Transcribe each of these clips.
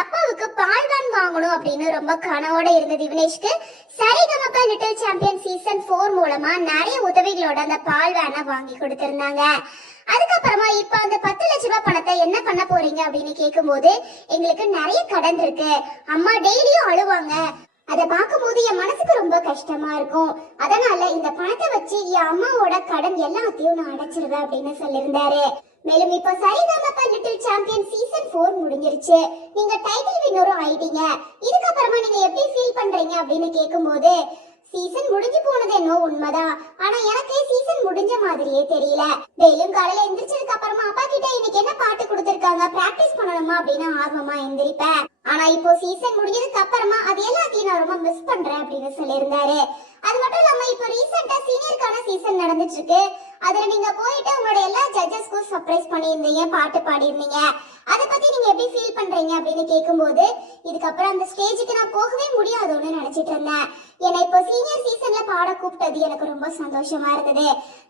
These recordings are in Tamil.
அப்பாவுக்கு பால்வான் வாங்கணும் அப்படின்னு ரொம்ப கனவோட இருந்தது திவினேஷ்க்கு Sarigamapa little champion season four மூலமா நிறைய உதவிகளோட அந்த பால்வானை வாங்கி கொடுத்திருந்தாங்க. அதுக்கப்புறமா இப்ப அந்த பத்து லட்ச ரூபாய் பணத்தை என்ன பண்ண போறீங்க அப்படின்னு கேட்கும்போது எங்களுக்கு நிறைய கடன் இருக்கு. அம்மா டெய்லியும் அழுவாங்க. அதை பார்க்கும்போது என் மனசுக்கு ரொம்ப கஷ்டமா இருக்கும். அதனால இந்த பணத்தை வச்சு என் அம்மாவோட கடன் எல்லாத்தையும் நான் அடைச்சிருவேன் அப்படின்னு சொல்லியிருந்தாரு. மேலும் இப்போ Sarigamapa little champion season four முடிஞ்சிருச்சு. நீங்க டைட்டில் வின்னரும் ஆயிட்டீங்க. இதுக்கப்புறமா நீங்க எப்படி ஃபீல் பண்றீங்க அப்படின்னு கேட்கும்போது சீசன் முடிஞ்சு போனது என்னோ உண்மைதான். ஆனா எனக்கு சீசன் முடிஞ்ச மாதிரியே தெரியல. டெய்லியும் காலையில எந்திரிச்சதுக்கு அப்புறமா அப்பா கிட்ட இன்னைக்கு என்ன பாட்டு கொடுத்திருக்காங்க பிராக்டிஸ் பண்ணணுமா அப்படின்னு ஆர்வமா எந்திரிப்பேன். ஆனா இப்போ சீசன் முடிஞ்சதுக்கு அப்புறமா அது எல்லாத்தையும் நான் ரொம்ப மிஸ் பண்றேன் அப்படின்னு சொல்லியிருந்தாரு. அது மட்டும் இல்லாம இப்போ ரீசெண்டா சீனியருக்கான சீசன் நடந்துட்டு இருக்கு. அதுல நீங்க போயிட்டு உங்களோட எல்லா ஜட்ஜஸ்க்கும் சர்ப்ரைஸ் பண்ணியிருந்தீங்க பாட்டு பாடியிருந்தீங்க. அதை பத்தி நீங்க எப்படி ஃபீல் பண்றீங்க அப்படின்னு கேட்கும்போது இதுக்கப்புறம் அந்த ஸ்டேஜுக்கு நான் போகவே முடியாதுன்னு நினைச்சிட்டு இருந்தேன். என்னை இப்போ சீனியர் சீசன்ல பாட கூப்பிட்டது எனக்கு ரொம்ப சந்தோஷமா இருந்தது.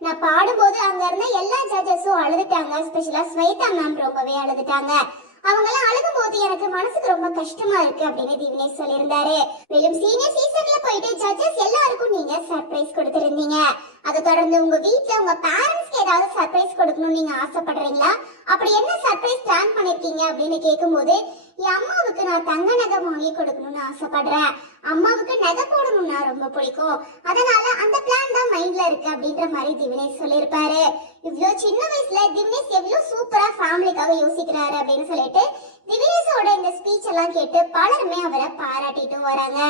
நான் பாடும்போது அங்க இருந்த எல்லா ஜட்ஜஸும் அழுதுட்டாங்க. ஸ்பெஷலா ஸ்வைதா மேம் ரொம்பவே அழுதுட்டாங்க. அவங்க எல்லாம் அழுகும் போது மனசுக்கு ரொம்ப கஷ்டமா இருக்கு அப்படின்னு திவினேஷ் சொல்லியிருந்தாரு. மேலும் சீனியர் சீசன்ல போயிட்டு ஜட்ஜஸ் எல்லாருக்கும் நீங்க சர்ப்ரைஸ் கொடுத்திருந்தீங்க. அதை தொடர்ந்து உங்க வீட்ல உங்க பேரண்ட்ஸ்க்கு ஏதாவது சர்ப்ரைஸ் கொடுக்கணும்னு நீங்க ஆசைப்படுறீங்களா? அப்படி என்ன சர்ப்ரைஸ் பிளான் பண்ணிருக்கீங்க அப்படின்னு கேட்கும்போது என் அம்மாவுக்கு நான் தங்க நகை வாங்கி கொடுக்கணும்னு ஆசைப்படுறேன். அம்மாவுக்கு நகை போடணும்னா ரொம்ப பிடிக்கும். அதனால அந்த பிளான் தான் மைண்ட்ல இருக்கு அப்படின்ற மாதிரி திவினேஷ் சொல்லியிருப்பாரு. இவ்ளோ சின்ன வயசுல திவினேஷ் எவ்வளவு சூப்பரா ஃபேமிலிக்காக யோசிக்கிறாரு அப்படின்னு சொல்லிட்டு கேட்டு பலருமே அவரை பாராட்டிட்டும் வராங்க.